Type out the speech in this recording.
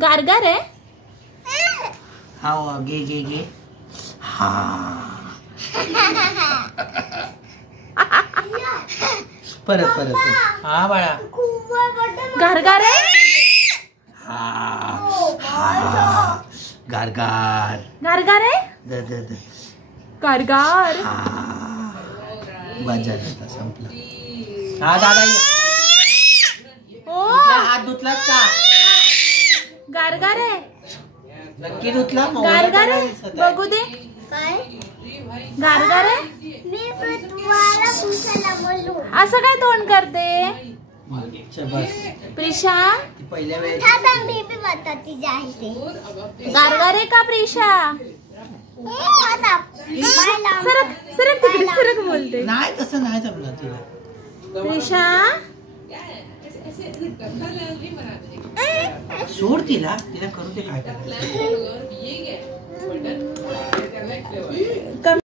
गारगार आहे. हा घे घे घे. हा परत परत. हा बाळा गारगार आहे. गारगार गारगार आहे. द द द गारगार. बाजार संपला. हा दादा ओ हात धुतलास का? गारगार आहे. नक्की धुतला. गारगार आहे. बघू दे. गारगार आहे. असं काय तोंड करते प्रिशा? पहिल्या वेळेस गारगार आहे का प्रिशा? सरक सरक तिकडे सरक बोलते. नाही तसं नाही जमलं तिला. प्रिशा सोड तिला. तिला करू दे काय करायचं.